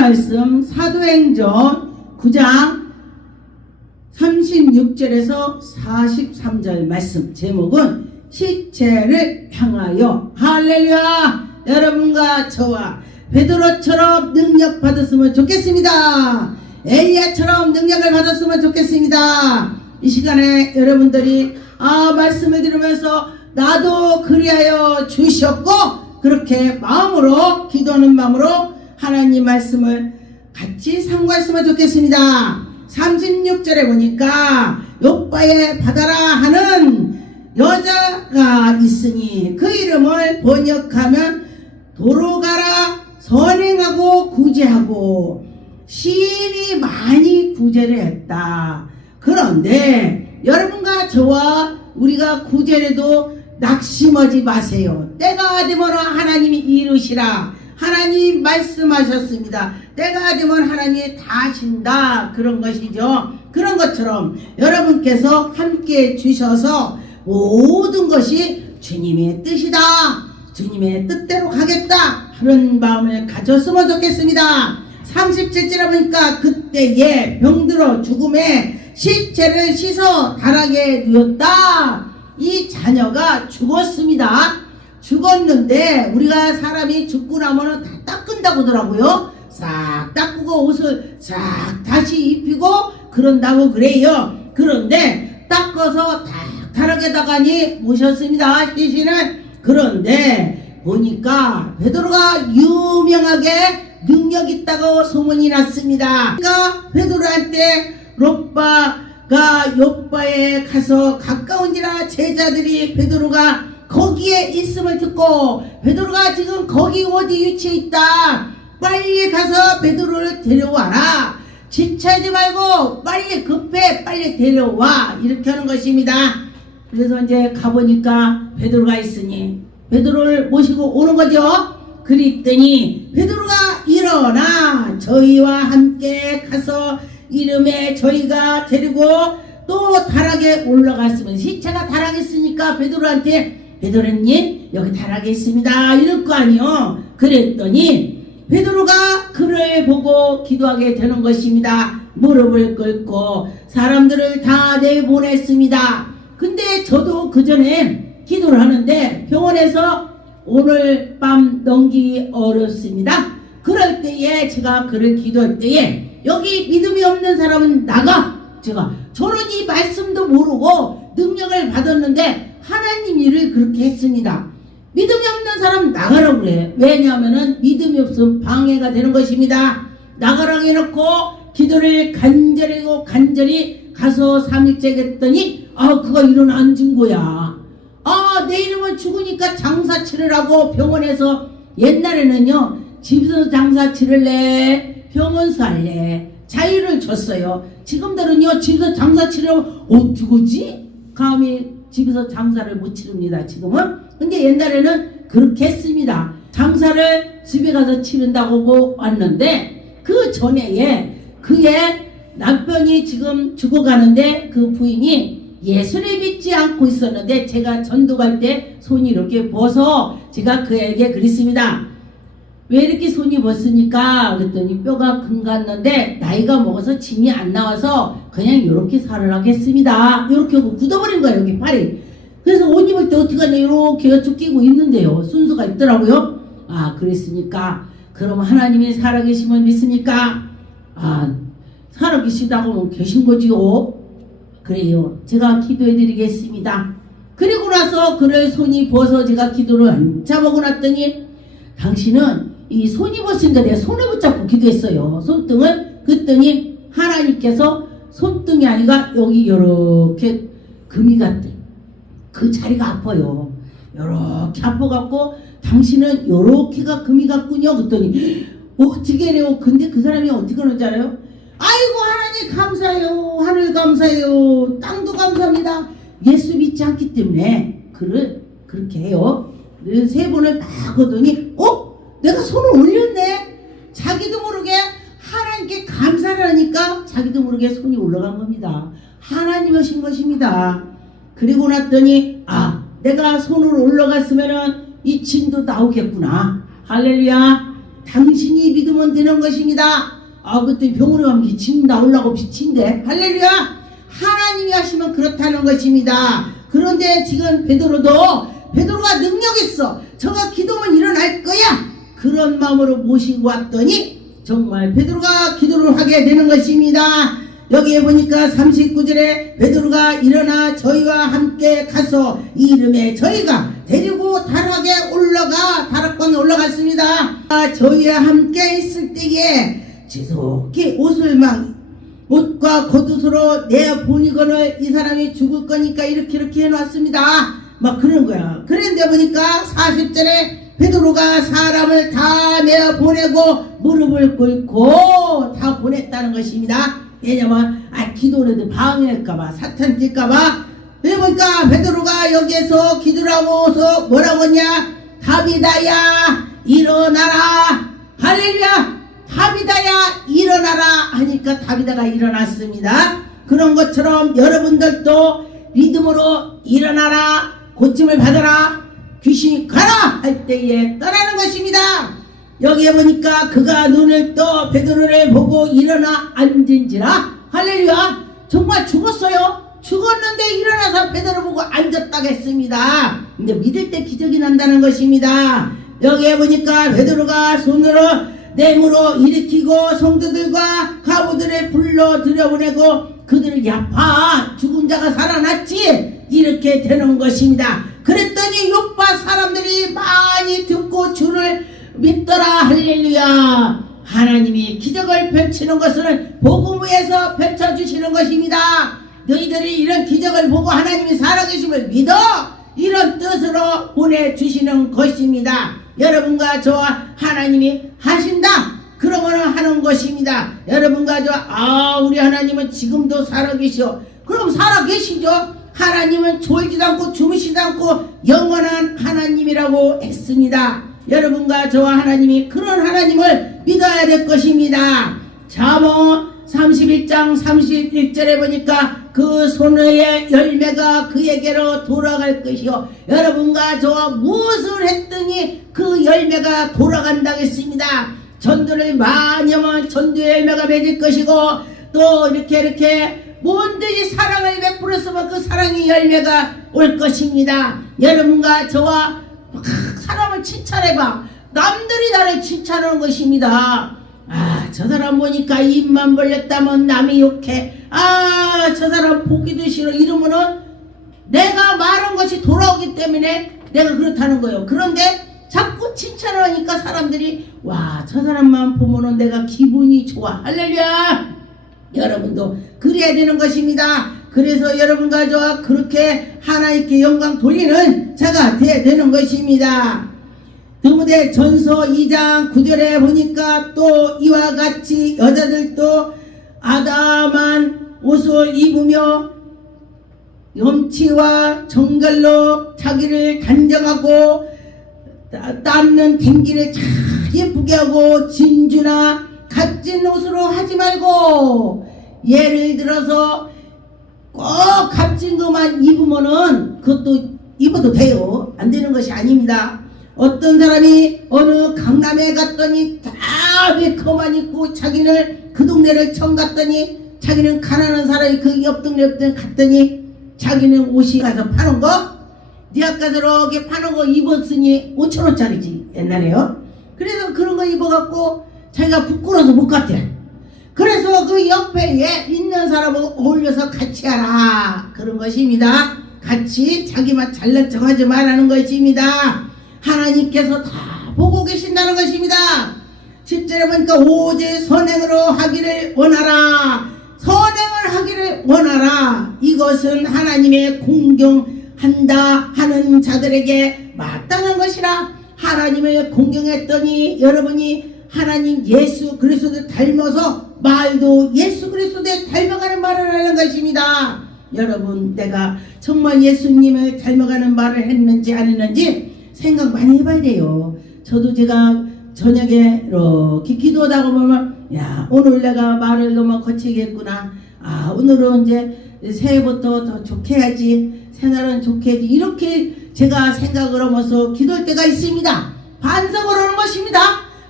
말씀 사도행전 9장 36절에서 43절 말씀, 제목은 시체를 향하여. 할렐루야. 여러분과 저와 베드로처럼 능력 받았으면 좋겠습니다. 엘리야처럼 능력을 받았으면 좋겠습니다. 이 시간에 여러분들이 말씀을 들으면서 나도 그리하여 주셨고, 그렇게 마음으로, 기도하는 마음으로 하나님 말씀을 같이 상고했으면 좋겠습니다. 36절에 보니까 욥바에 받아라 하는 여자가 있으니 그 이름을 번역하면 도로가라, 선행하고 구제하고. 시인이 많이 구제를 했다. 그런데 여러분과 저와 우리가 구제를 해도 낙심하지 마세요. 때가 되면 하나님이 이루시라. 하나님 말씀하셨습니다. 때가 되면 하나님이 다 하신다. 그런 것이죠. 그런 것처럼 여러분께서 함께 주셔서 모든 것이 주님의 뜻이다, 주님의 뜻대로 가겠다 하는 마음을 가졌으면 좋겠습니다. 37절에 보니까 그때에 병들어 죽음에 시체를 씻어 다락에 누웠다. 이 자녀가 죽었습니다. 죽었는데 우리가 사람이 죽고 나면은 다 닦은다고 하더라고요. 싹 닦고 옷을 싹 다시 입히고 그런다고 그래요. 그런데 닦아서 다 다락에다가니 모셨습니다, 시신을. 그런데 보니까 베드로가 유명하게 능력 있다고 소문이 났습니다. 그러니까 베드로한테 롯바가 욥바에 가서 가까운지라 제자들이 베드로가 거기에 있음을 듣고, 베드로가 지금 거기 어디 위치해 있다, 빨리 가서 베드로를 데려와라, 지체하지 말고 빨리 급해, 빨리 데려와, 이렇게 하는 것입니다. 그래서 이제 가보니까 베드로가 있으니 베드로를 모시고 오는 거죠. 그랬더니 베드로가 일어나 저희와 함께 가서 이름에 저희가 데리고 또 다락에 올라갔으면, 시체가 다락에 있으니까 베드로한테 베드로님 여기 다락에 있습니다 이럴 거 아니요. 그랬더니 베드로가 그를 보고 기도하게 되는 것입니다. 무릎을 꿇고 사람들을 다 내보냈습니다. 근데 저도 그 전에 기도를 하는데 병원에서 오늘 밤 넘기기 어렵습니다. 그럴 때에 제가 그를 기도할 때에 여기 믿음이 없는 사람은 나가. 제가 저는 이 말씀도 모르고 능력을 받았는데 하나님 일을 그렇게 했습니다. 믿음이 없는 사람 나가라고 그래. 왜냐하면은 믿음이 없으면 방해가 되는 것입니다. 나가라고 해놓고 기도를 간절히 가서 3일째 했더니 그가 일어나 앉은 거야. 내일이면 죽으니까 장사 치르라고 병원에서. 옛날에는요 집에서 장사 치를래 병원서 할래 자유를 줬어요. 지금들은요 집에서 장사 치르면 어떡하지? 감히 집에서 장사를 못 치릅니다 지금은. 근데 옛날에는 그렇게 했습니다. 장사를 집에 가서 치른다고 왔는데, 그 전에 그의 남편이 지금 죽어가는데 그 부인이 예수를 믿지 않고 있었는데, 제가 전도갈 때 손이 이렇게 벗어 제가 그에게 그랬습니다. 왜 이렇게 손이 벗으니까 그랬더니 뼈가 금갔는데 나이가 먹어서 짐이 안 나와서 그냥 이렇게 살으라고 했습니다. 이렇게 하고 굳어버린 거예요 여기 팔이. 그래서 옷 입을 때 어떻게 하냐 이렇게 끼고 있는데요 순서가 있더라고요. 그랬으니까 그럼 하나님이 살아계심을 믿습니까? 살아계시다고 계신 거지요. 그래요. 제가 기도해 드리겠습니다. 그리고 나서 그를 손이 벗어 제가 기도를 앉아보고 났더니, 당신은 이 손이 벗으니까 내가 손을 붙잡고 기도했어요. 손등을. 그랬더니 하나님께서 손등이 아니라 여기 이렇게 금이 갔대. 그 자리가 아파요. 이렇게 아파갖고 당신은 요렇게가 금이 갔군요. 그랬더니 어떻게 해요? 근데 그 사람이 어떻게 하는지 알아요? 아이고 하나님 감사해요. 하늘 감사해요. 땅도 감사합니다. 예수 믿지 않기 때문에 그를 그렇게 해요. 세 번을 막 하더니 내가 손을 올렸네. 자기도 모르게 하나님께 감사를 하니까 자기도 모르게 손이 올라간 겁니다. 하나님 하신 것입니다. 그리고 났더니 내가 손을 올라갔으면은 이 진도 나오겠구나. 할렐루야. 당신이 믿으면 되는 것입니다. 그때 병원에 가면 침 나오려고 비친데 할렐루야. 하나님이 하시면 그렇다는 것입니다. 그런데 지금 베드로가 능력 있어. 저가 기도면 일어날 거야. 그런 마음으로 모시고 왔더니 정말 베드로가 기도를 하게 되는 것입니다. 여기에 보니까 39절에 베드로가 일어나 저희와 함께 가서 이름에 저희가 데리고 다락방에 올라갔습니다. 저희와 함께 있을 때에 지속히 옷과 겉옷으로 내 보니거늘 이 사람이 죽을 거니까 이렇게 해놨습니다. 막 그런 거야. 그런데 보니까 40절에 베드로가 사람을 다 내어 보내고 무릎을 꿇고 다 보냈다는 것입니다. 왜냐면 기도를 방해할까봐 사탄 뛸까봐. 그러니까 베드로가 여기에서 기도를 하고서 뭐라고 했냐? 다비다야 일어나라. 할렐루야. 다비다야 일어나라 하니까 다비다가 일어났습니다. 그런 것처럼 여러분들도 믿음으로 일어나라. 고침을 받아라. 귀신이 가라 할 때에 떠나는 것입니다. 여기에 보니까 그가 눈을 떠 베드로를 보고 일어나 앉은지라. 할렐루야. 정말 죽었어요. 죽었는데 일어나서 베드로 보고 앉았다고 했습니다. 근데 믿을 때 기적이 난다는 것입니다. 여기에 보니까 베드로가 손으로 뇌물로 일으키고 성도들과 가부들을 불러 들여보내고 그들을 야파 죽은 자가 살아났지 이렇게 되는 것입니다. 그랬더니 요파 사람들이 많이 듣고 주를 믿더라. 할렐루야. 하나님이 기적을 펼치는 것은 복음 위에서 펼쳐주시는 것입니다. 너희들이 이런 기적을 보고 하나님이 살아계심을 믿어 이런 뜻으로 보내주시는 것입니다. 여러분과 저와 하나님이 하신다 그러면 하는 것입니다. 여러분과 저와 우리 하나님은 지금도 살아계시오. 그럼 살아계시죠. 하나님은 졸지도 않고 주무시지도 않고 영원한 하나님이라고 했습니다. 여러분과 저와 하나님이 그런 하나님을 믿어야 될 것입니다. 잠언 31장 31절에 보니까 그 손의 열매가 그에게로 돌아갈 것이요 여러분과 저와 무엇을 했더니 그 열매가 돌아간다고 했습니다. 전도를 많이 하면 전도의 열매가 맺을 것이고 또 이렇게 뭔들이 사랑을 베풀었으면 그 사랑의 열매가 올 것입니다. 여러분과 저와 사람을 칭찬해봐. 남들이 나를 칭찬하는 것입니다. 저 사람 보니까 입만 벌렸다면 남이 욕해. 저 사람 보기도 싫어. 이러면은 내가 말한 것이 돌아오기 때문에 내가 그렇다는 거예요. 그런데 자꾸 칭찬을 하니까 사람들이 저 사람만 보면은 내가 기분이 좋아. 할렐루야. 여러분도 그래야 되는 것입니다. 그래서 여러분과 저와 그렇게 하나님께 영광 돌리는 자가 되어야 되는 것입니다. 디모데 전서 2장 9절에 보니까 또 이와 같이 여자들도 아담한 옷을 입으며 염치와 정결로 자기를 단정하고 닦는 댕기를 참 예쁘게 하고 진주나 값진 옷으로 하지 말고 예를 들어서 꼭 값진 것만 입으면은 그것도 입어도 돼요. 안 되는 것이 아닙니다. 어떤 사람이 어느 강남에 갔더니 다 메이크업만 입고 자기는 그 동네를 처음 갔더니 자기는 가난한 사람이 그 옆 동네 갔더니 자기는 옷이 가서 파는 거 네 아까 저렇게 파는 거 입었으니 5,000원짜리지 옛날에요. 그래서 그런 거 입어갖고 자기가 부끄러워서 못 갔대. 그래서 그 옆에 있는 사람하고 어울려서 같이 하라 그런 것입니다. 같이 자기만 잘난 척 하지 말라는 것입니다. 하나님께서 다 보고 계신다는 것입니다. 10절에 보니까 오직 선행으로 하기를 원하라. 선행을 하기를 원하라. 이것은 하나님의 공경한다 하는 자들에게 마땅한 것이라. 하나님을 공경했더니 여러분이 하나님 예수 그리스도를 닮아서 말도 예수 그리스도를 닮아가는 말을 하는 것입니다. 여러분 내가 정말 예수님을 닮아가는 말을 했는지 안 했는지 생각 많이 해봐야 돼요. 저도 제가 저녁에 이렇게 기도하다가 보면 오늘 내가 말을 너무 거치게 했구나. 오늘은 이제 새해부터 더 좋게 해야지. 생활은 좋게 해야지. 이렇게 제가 생각을 하면서 기도할 때가 있습니다. 반성을 하는 것입니다.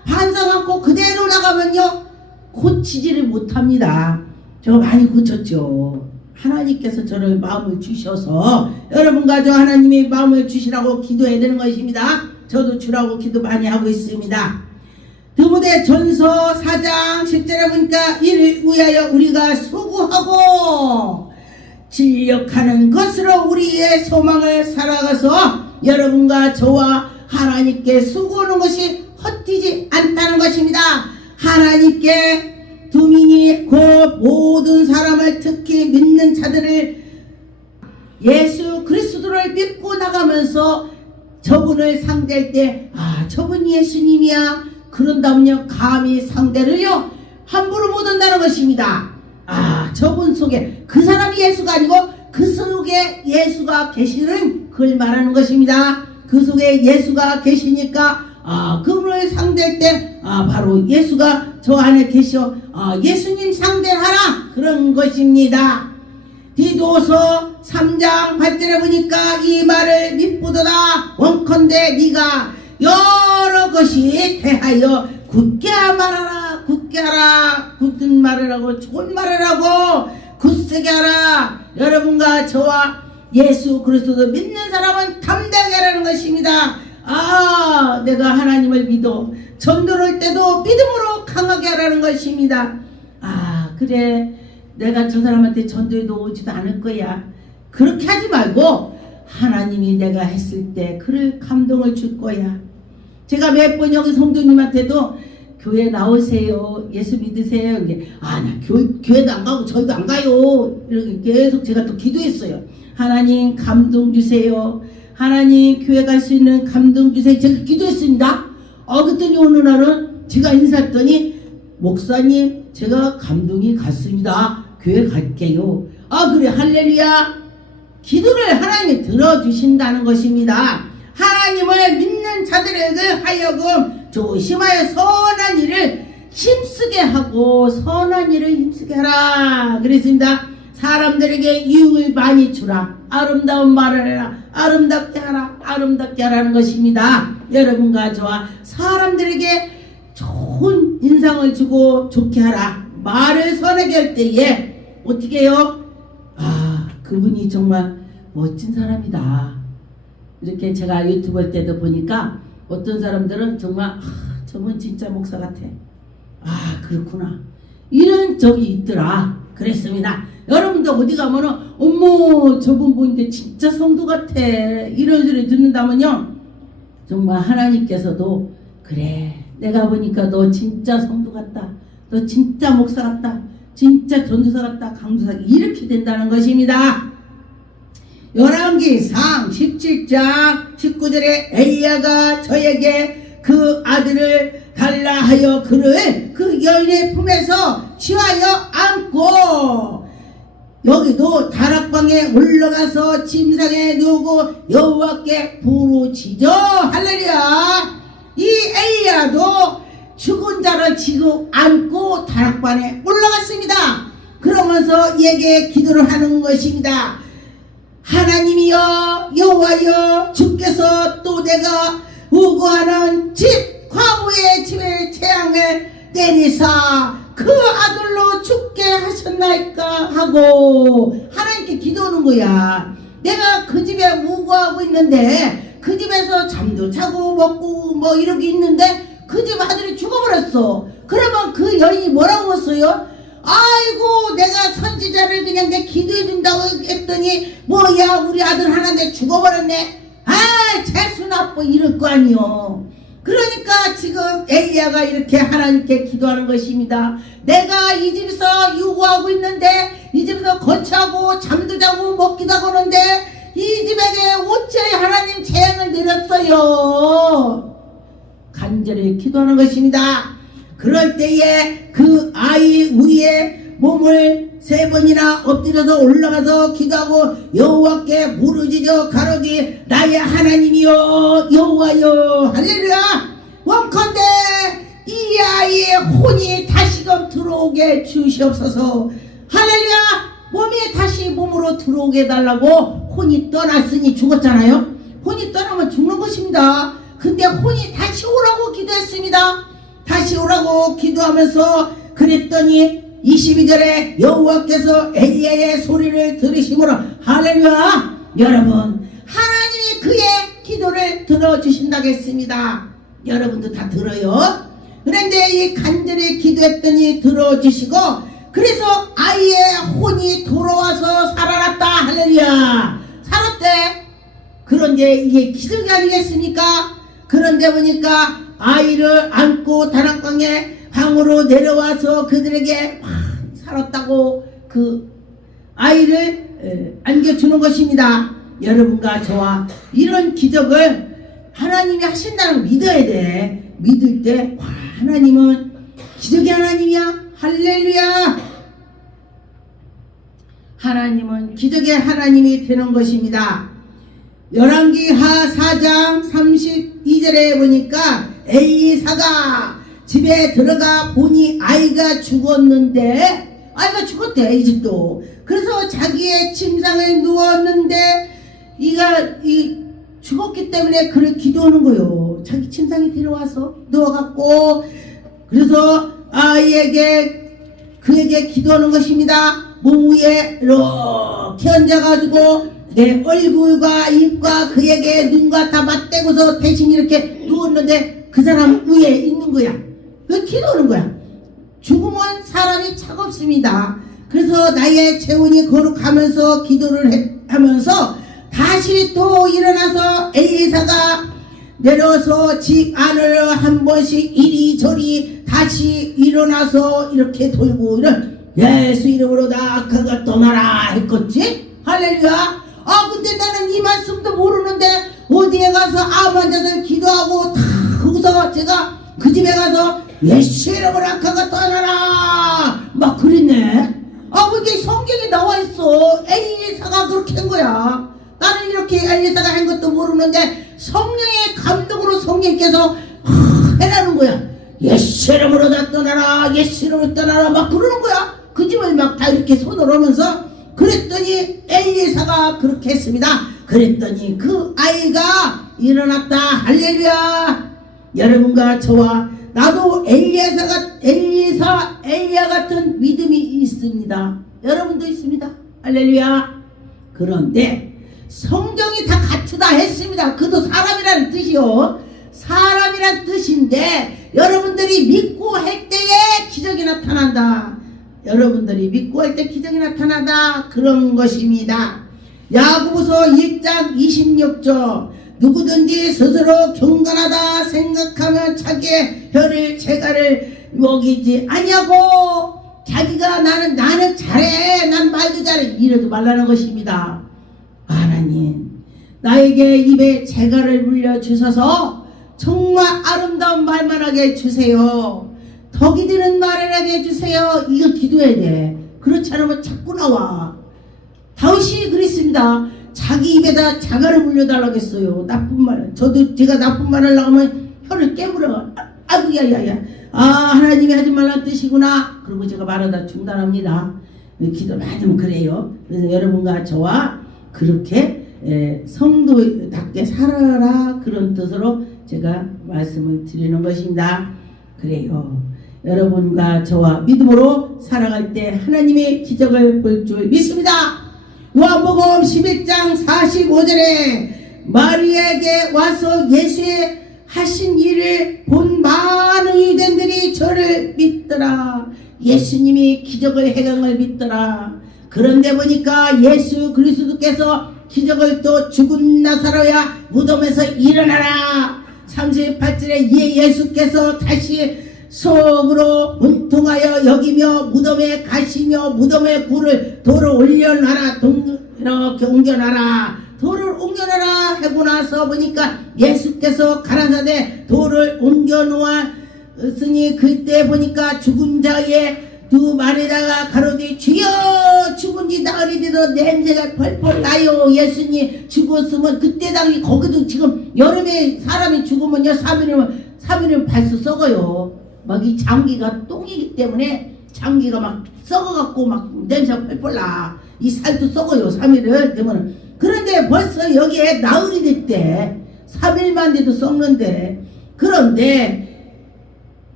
반성 않고 그대로 나가면요 고치지를 못합니다. 저 많이 고쳤죠. 하나님께서 저를 마음을 주셔서 여러분과 저 하나님이 마음을 주시라고 기도해야 되는 것입니다. 저도 주라고 기도 많이 하고 있습니다. 디모데전서 4장 10절에 보니까 이를 위하여 우리가 수고하고 진력하는 것으로 우리의 소망을 살아가서 여러분과 저와 하나님께 수고하는 것이 헛되지 않다는 것입니다. 하나님께 두민이 곧 모든 사람을 특히 믿는 자들을 예수 그리스도를 믿고 나가면서 저분을 상대할 때 저분이 예수님이야 그런다면요 감히 상대를요 함부로 못 한다는 것입니다. 저분 속에 그 사람이 예수가 아니고 그 속에 예수가 계시는 그걸 말하는 것입니다. 그 속에 예수가 계시니까 그분을 상대할 때 바로 예수가 저 안에 계셔 예수님 상대하라 그런 것입니다. 디도서 3장 8절에 보니까 이 말을 믿보도다 원컨대 네가 여러 것이 대하여 굳게 말하라 굳게 하라 굳은 말을 하고 좋은 말을 하고 굳세게 하라. 여러분과 저와 예수 그리스도 믿는 사람은 담대하게 하라는 것입니다. 내가 하나님을 믿어 전도를 할 때도 믿음으로 강하게 하라는 것입니다. 그래 내가 저 사람한테 전도해도 오지도 않을 거야 그렇게 하지 말고 하나님이 내가 했을 때 그를 감동을 줄 거야. 제가 몇 번 여기 성도님한테도 교회 나오세요 예수 믿으세요 나 교회도 안 가고 저희도 안 가요 이렇게 계속 제가 또 기도했어요. 하나님 감동 주세요. 하나님 교회 갈 수 있는 감동 주세요. 제가 기도했습니다. 그랬더니 어느 날은 제가 인사했더니 목사님 제가 감동이 갔습니다. 교회 갈게요. 그래 할렐루야. 기도를 하나님이 들어주신다는 것입니다. 하나님을 믿는 자들에게 하여금 조심하여 선한 일을 힘쓰게 하고 선한 일을 힘쓰게 하라 그랬습니다. 사람들에게 유익을 많이 주라. 아름다운 말을 해라. 아름답게 하라. 아름답게 하라는 것입니다. 여러분과 저와 사람들에게 좋은 인상을 주고 좋게 하라. 말을 선하게 할 때에 어떻게 해요? 그분이 정말 멋진 사람이다. 이렇게 제가 유튜브 할 때도 보니까 어떤 사람들은 정말 저분 진짜 목사 같아. 그렇구나. 이런 적이 있더라. 그랬습니다. 여러분도 어디 가면은 어머 저분 보니까 진짜 성도 같아 이런 소리 듣는다면요 정말 하나님께서도 그래 내가 보니까 너 진짜 성도 같다 너 진짜 목사 같다 진짜 전도사 같다 강도사 이렇게 된다는 것입니다. 열왕기상 17장 19절에 엘리야가 저에게 그 아들을 달라 하여 그를 그 여인의 품에서 취하여 안고 여기도 다락방에 올라가서 침상에 누우고 여호와께 부르짖어 할렐루야. 이 엘리야도 죽은 자를 지고 안고 다락방에 올라갔습니다. 그러면서 이에게 기도를 하는 것입니다. 하나님이여 여호와여 주께서 또 내가 우고하는 집 과부의 집에 재앙을 내리사 그 아들로 죽게 하셨나이까 하고 하나님께 기도하는 거야. 내가 그 집에 우고하고 있는데 그 집에서 잠도 자고 먹고 뭐 이렇게 있는데 그 집 아들이 죽어버렸어. 그러면 그 여인이 뭐라고 했어요? 아이고 내가 선지자를 그냥 내 기도해 준다고 했더니 뭐야 우리 아들 하나인데 죽어버렸네. 재수 나빠 이럴 거 아니요. 그러니까 지금 엘리야가 이렇게 하나님께 기도하는 것입니다. 내가 이 집에서 유고하고 있는데 이 집에서 거처하고 잠도 자고 먹기도 하고 하는데 이 집에게 어찌하여 하나님 재앙을 내렸어요. 간절히 기도하는 것입니다. 그럴 때에 그 아이 위에 몸을 3번이나 엎드려서 올라가서 기도하고 여호와께 부르짖어 가로되 나의 하나님이여 여호와여 할렐루야. 원컨대 이 아이의 혼이 다시금 들어오게 주시옵소서. 할렐루야. 몸이 다시 몸으로 들어오게 해달라고. 혼이 떠났으니 죽었잖아요. 혼이 떠나면 죽는 것입니다. 근데 혼이 다시 오라고 기도했습니다. 다시 오라고 기도하면서 그랬더니 22절에 여호와께서 엘리야의 소리를 들으심으로 할렐루야. 여러분, 하나님이 그의 기도를 들어주신다겠습니다. 여러분도 다 들어요. 그런데 이 간절히 기도했더니 들어주시고, 그래서 아이의 혼이 돌아와서 살아났다. 할렐루야. 살았대. 그런데 이게 기적이 아니겠습니까? 그런데 보니까 아이를 안고 다락방에 방으로 내려와서 그들에게 살았다고 그 아이를 안겨주는 것입니다. 여러분과 저와 이런 기적을 하나님이 하신다는 걸 믿어야 돼. 믿을 때 하나님은 기적의 하나님이야. 할렐루야. 하나님은 기적의 하나님이 되는 것입니다. 열왕기하 4장 32절에 보니까 엘리사가 집에 들어가 보니 아이가 죽었는데, 아이가 죽었대, 이 집도. 그래서 자기의 침상에 누웠는데 이 죽었기 때문에 그를 기도하는 거요. 자기 침상에 데려와서 누워갖고, 그래서 그에게 기도하는 것입니다. 몸 위에 이렇게 얹어가지고 내 얼굴과 입과 그에게 눈과 다 맞대고서 대신 이렇게 누웠는데 그 사람 위에 있는 거야. 그 기도하는 거야. 죽으면 사람이 차갑습니다. 그래서 나의 체온이 거룩하면서 기도를 하면서 다시 또 일어나서 엘리사가 내려서 집 안을 한 번씩 이리저리 다시 일어나서 이렇게 돌고 이런 예수 이름으로 다 악화가 떠나라 했겠지? 할렐루야. 근데 나는 이 말씀도 모르는데 어디에 가서 암 환자들 기도하고 다 거기서 제가 그 집에 가서 예수 이름으로 악화가 떠나라 막 그랬네. 그게 성경에 나와 있어. 엘리사가 그렇게 한 거야. 나는 이렇게 엘리사가 한 것도 모르는데 성령의 감동으로 성령께서 해라는 거야. 예수 이름으로 다 떠나라, 예수 이름으로 떠나라 막 그러는 거야. 그 집을 막 다 이렇게 손을 하면서 그랬더니 엘리사가 그렇게 했습니다. 그랬더니 그 아이가 일어났다. 할렐루야. 여러분과 저와 나도 엘리야 같은 믿음이 있습니다. 여러분도 있습니다. 할렐루야. 그런데 성경이 다 갖추다 했습니다. 그도 사람이라는 뜻이요. 사람이란 뜻인데 여러분들이 믿고 할 때에 기적이 나타난다. 여러분들이 믿고 할 때 기적이 나타난다. 그런 것입니다. 야고보서 1장 26절 누구든지 스스로 경건하다 생각하면 자기의 혀를 재갈을 먹이지 아니하고 자기가 나는 잘해 난 말도 잘해 이래도 말라는 것입니다. 하나님 나에게 입에 재갈을 물려주셔서 정말 아름다운 말만 하게 해주세요. 덕이 드는 말을 하게 해주세요. 이거 기도해야 돼. 그렇지 않으면 자꾸 나와. 다윗이 그랬습니다. 자기 입에다 자갈을 물려달라고 했어요. 나쁜 말. 제가 나쁜 말 하려고 하면 혀를 깨물어. 아이고 야야야. 하나님이 하지 말라는 뜻이구나. 그리고 제가 말하다 중단합니다. 기도 많이 하면 그래요. 그래서 여러분과 저와 그렇게 성도답게 살아라 그런 뜻으로 제가 말씀을 드리는 것입니다. 그래요. 여러분과 저와 믿음으로 살아갈 때 하나님의 기적을 볼 줄 믿습니다. 요한복음 11장 45절에 마리아에게 와서 예수의 하신 일을 본 많은 유대인들이 저를 믿더라. 예수님이 기적을 행한 걸 믿더라. 그런데 보니까 예수 그리스도께서 기적을 또 죽은 나사로야 무덤에서 일어나라. 38절에 예수께서 다시 속으로 분통하여 여기며 무덤에 가시며 무덤의 굴을 돌을 올려놔라. 이렇게 옮겨놔라. 돌을 옮겨놔라 하고 나서 보니까 예수께서 가라사대 돌을 옮겨놓았으니 그때 보니까 죽은 자의 두 말에다가 가로되 주여 죽은지 나으리되도 냄새가 펄펄 나요. 예수님 죽었으면 그때 당시 거기도 지금 여름에 사람이 죽으면요 3일이면 벌써 썩어요. 막 이 장기가 똥이기 때문에 장기가 막 썩어갖고 막 냄새가 펄펄 나. 이 살도 썩어요 3일을 되면. 그런데 벌써 여기에 나흘이 됐대. 3일만 돼도 썩는데. 그런데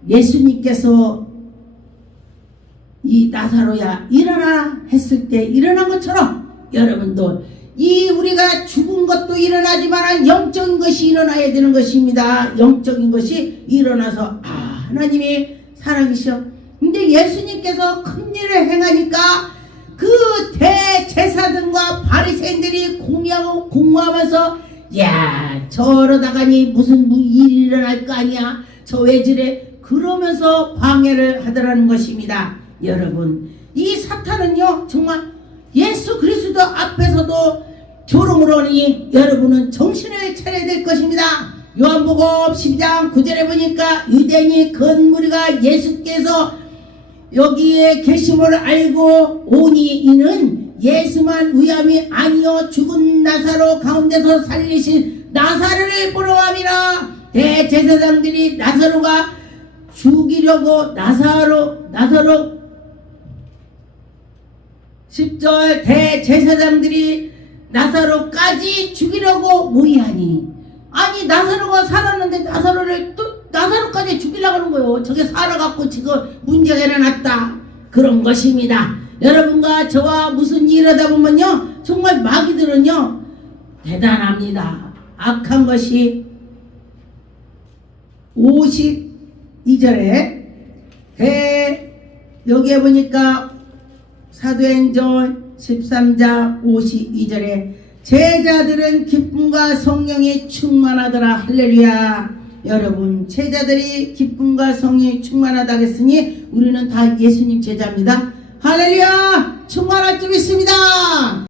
예수님께서 이 나사로야 일어나 했을 때 일어난 것처럼 여러분도 이 우리가 죽은 것도 일어나지만 영적인 것이 일어나야 되는 것입니다. 영적인 것이 일어나서 하나님이 살아계셔. 근데 예수님께서 큰 일을 행하니까 그 대제사장과 바리새인들이 공모하면서 야 저러다가니 무슨 일이 일어날 거 아니야 저 왜 저래 그러면서 방해를 하더라는 것입니다. 여러분 이 사탄은요 정말 예수 그리스도 앞에서도 조롱을 하니 여러분은 정신을 차려야 될 것입니다. 요한복음 12장 9절에 보니까 유대인이 큰 무리가 예수께서 여기에 계심을 알고 오니 이는 예수만 위함이 아니요 죽은 나사로 가운데서 살리신 나사로를 보러 함이라. 대제사장들이 나사로가 죽이려고 나사로 10절 대제사장들이 나사로까지 죽이려고 모의하니 아니 나사로가 살았는데 나사로까지 죽이려고 하는 거예요. 저게 살아갖고 지금 문제가 일어났다 그런 것입니다. 여러분과 저와 무슨 일을 하다 보면요 정말 마귀들은요 대단합니다. 악한 것이 52절에 여기에 보니까 사도행전 13장 52절에 제자들은 기쁨과 성령이 충만하더라. 할렐루야. 여러분 제자들이 기쁨과 성령이 충만하다 했으니 우리는 다 예수님 제자입니다. 할렐루야. 충만할 줄 믿습니다.